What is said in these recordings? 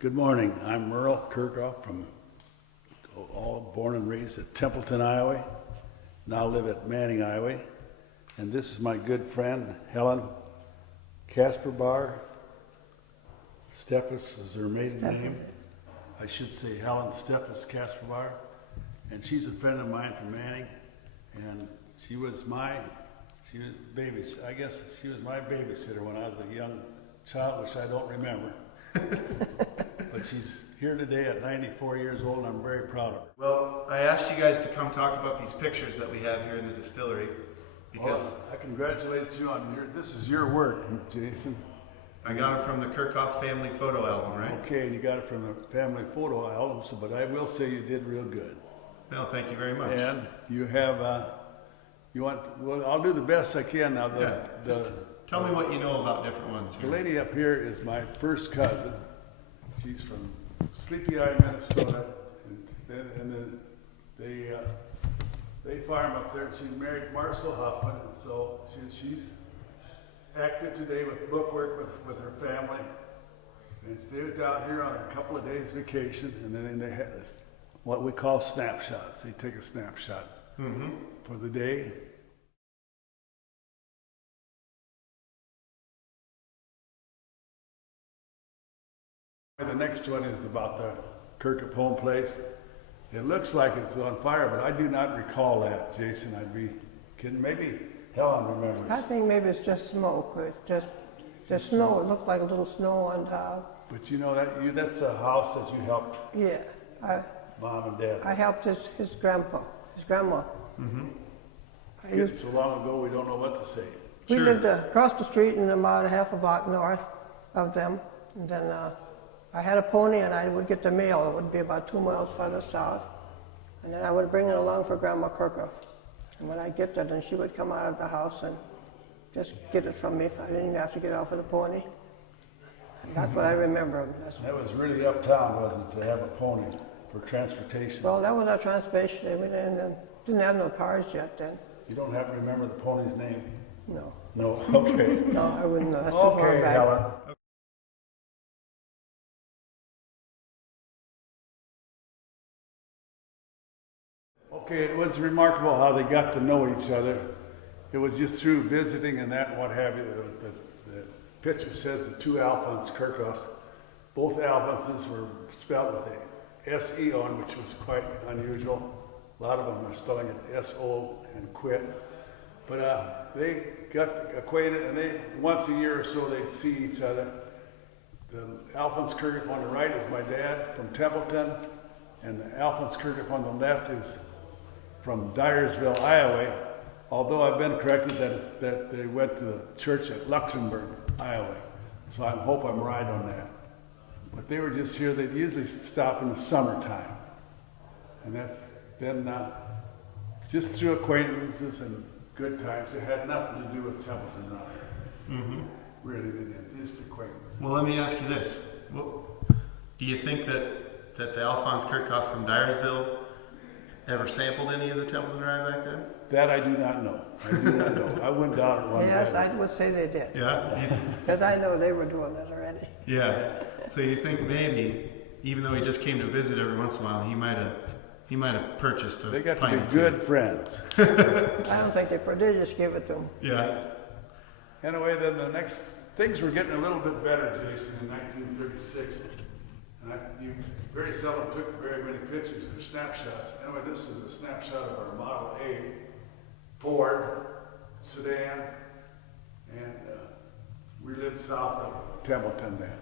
Good morning. I'm Merle Kerkhoff born and raised at Templeton, Iowa. Now live at Manning, Iowa. And this is my good friend, Helen Kasperbar. Steffes is her maiden name. I should say Helen Steffes Kasperbar. And she's a friend of mine from Manning. And she was my babysitter when I was a young child, which I don't remember. But she's here today at 94 years old, and I'm very proud of her. Well, I asked you guys to come talk about these pictures that we have here in the distillery because I congratulate you on this is your work, Jason. I got them from the Kerkhoff Family photo album, right? Okay, you got it from the family photo album, but I will say you did real good. No, thank you very much. And you have, well, I'll do the best I can now. Tell me what you know about different ones. The lady up here is my first cousin. She's from Sleepy Eye, Minnesota, and then they farm up there. She married Marcel Huffman, and so she's active today with bookwork with her family. And they was down here on a couple of days vacation, and then they had this, what we call snapshots. They take a snapshot for the day. The next one is about the Kerkhoff home place. It looks like it's on fire, but I do not recall that, Jason. I'd be kidding. Maybe Helen remembers. I think maybe it's just smoke. It's just snow. It looked like a little snow on top. But you know that's a house that you helped. Yeah, Mom and Dad. I helped his grandma. So long ago, we don't know what to say. We lived across the street and about a half a block north of them. And then I had a pony, and I would get the mail. It would be about 2 miles further south. And then I would bring it along for Grandma Kerkhoff. And when I get there, then she would come out of the house and just get it from me. If I didn't even have to get off of the pony. And that's what I remember. That was really uptown, wasn't it, to have a pony for transportation? Well, that was our transportation. We didn't have no cars yet then. You don't happen to remember the pony's name? No. No? Okay. No, I wouldn't know. That's too far Okay, back. Helen. Okay, it was remarkable how they got to know each other. It was just through visiting and that and what have you. The picture says the two Alphonse Kerkhoffs. Both Alphonses were spelled with a S-E on, which was quite unusual. A lot of them are spelling it S-O and quit. But they got acquainted, and once a year or so they'd see each other. The Alphonse Kerkhoff on the right is my dad from Templeton, and the Alphonse Kerkhoff on the left is from Dyersville, Iowa, although I've been corrected that they went to the church at Luxembourg, Iowa. So I hope I'm right on that. But they were just here. They'd usually stop in the summertime. And then just through acquaintances and good times, it had nothing to do with Templeton Rye. Really didn't, just acquaintances. Well, let me ask you this. Do you think that the Alphonse Kerkhoff from Dyersville ever sampled any of the Templeton Rye back then? That I do not know. I went down at one Yes, time. I would say they did. Yeah? Because I know they were doing that already. Yeah. So you think maybe, even though he just came to visit every once in a while, he might have purchased a They got to pint be or two. good friends. I don't think they just gave it to them. Yeah. Anyway, then the next, things were getting a little bit better, Jason, in 1936. And you very seldom took very many pictures or snapshots. Anyway, this was a snapshot of our Model A Ford sedan, and we lived south of Templeton then.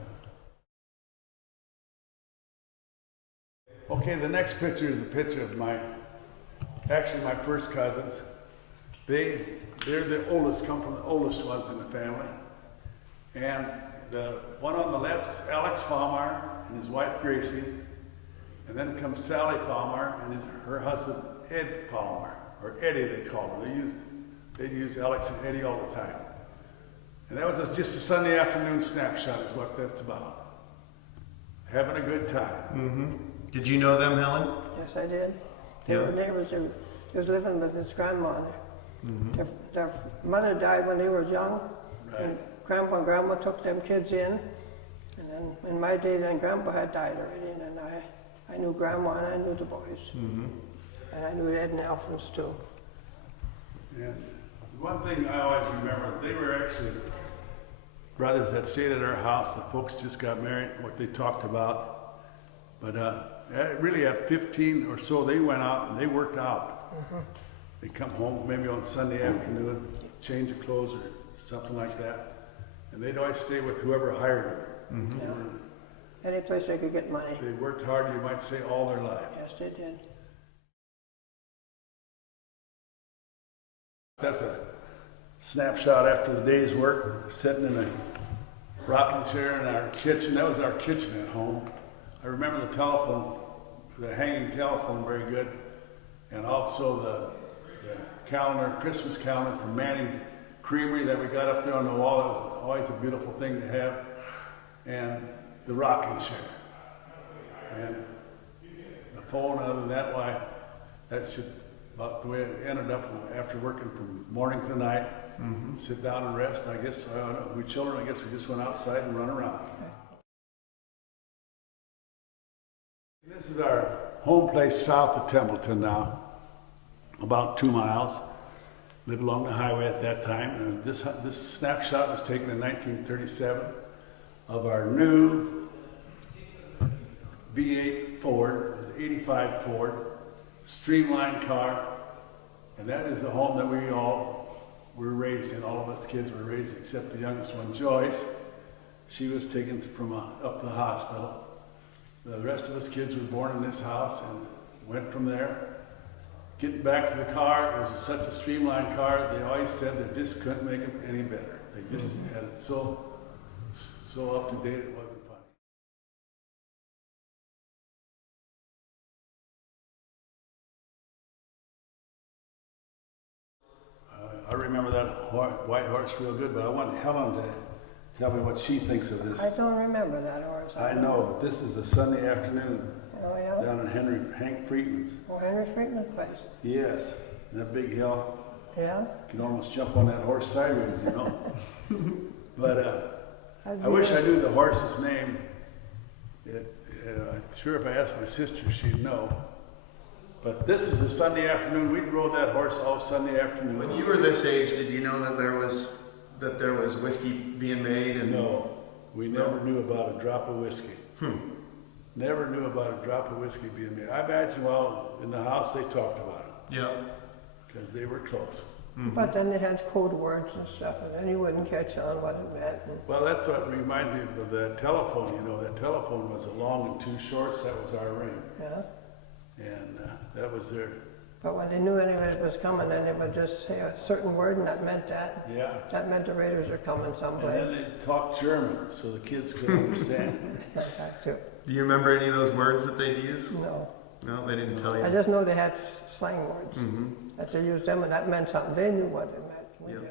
Okay, the next picture is a picture of my first cousins. They're the oldest, come from the oldest ones in the family. And the one on the left is Alex Fallmeyer and his wife Gracie. And then comes Sally Fallmeyer and her husband Ed Fallmeyer, or Eddie they call him. They'd use Alex and Eddie all the time. And that was just a Sunday afternoon snapshot is what that's about. Having a good time. Did you know them, Helen? Yes, I did. They were neighbors. He was living with his grandmother. Their mother died when they were young. Right. And Grandpa and Grandma took them kids in. And then in my day, then Grandpa had died already, and then I knew Grandma and I knew the boys. Mm-hmm. And I knew Ed and Alphonse too. And one thing I always remember, they were actually brothers that stayed at our house. The folks just got married, what they talked about. But really at 15 or so, they went out and they worked out. Mm-hmm. They come home maybe on Sunday afternoon, change of clothes or something like that. And they'd always stay with whoever hired them. Mm-hmm. Yeah. Any place they could get money. They worked hard, you might say, all their life. Yes, they did. That's a snapshot after the day's work, sitting in a rocking chair in our kitchen. That was our kitchen at home. I remember the telephone, the hanging telephone very good, and also the calendar, Christmas calendar from Manning Creamery that we got up there on the wall. It was always a beautiful thing to have. And the rocking chair. And the phone, other than that, why, that should, about the way it ended up after working from morning to night, sit down and rest. I guess, I don't know, we children, I guess we just went outside and run around. This is our home place south of Templeton now, about 2 miles. Lived along the highway at that time. And this snapshot was taken in 1937 of our new V8 Ford, 85 Ford, streamlined car. And that is the home that we all were raised in. All of us kids were raised except the youngest one, Joyce. She was taken from up to the hospital. The rest of us kids were born in this house and went from there. Getting back to the car, it was such a streamlined car, they always said they just couldn't make it any better. They just had it so up to date, it wasn't funny. I remember that white horse real good, but I want Helen to tell me what she thinks of this. I don't remember that horse. I know, but this is a Sunday afternoon Oh, yeah? down in Hank Friedman's. Oh, Henry Friedman's place. Yes, that big hill. Yeah? You can almost jump on that horse sideways, you know. But I wish I knew the horse's name. I'm sure if I asked my sister, she'd know. But this is a Sunday afternoon. We'd rode that horse all Sunday afternoon. When you were this age, did you know that there was whiskey being made? And No, we never knew about a drop of whiskey. Never knew about a drop of whiskey being made. I imagine while in the house they talked about it Yeah. because they were close. But then they had code words and stuff, and then you wouldn't catch on what it meant. Well, that's what reminds me of that telephone. You know, that telephone was a long and two shorts. That was our ring. Yeah? And that was their, But when they knew anybody was coming, then they would just say a certain word, and that meant that. yeah. That meant the Raiders are coming And then someplace. they talked German so the kids could understand. That too. Do you remember any of those words that they'd use? No. No, they didn't tell you. I just know they had slang words. Mm-hmm. That they used them, and that meant something. They knew what it meant. We Yep. did.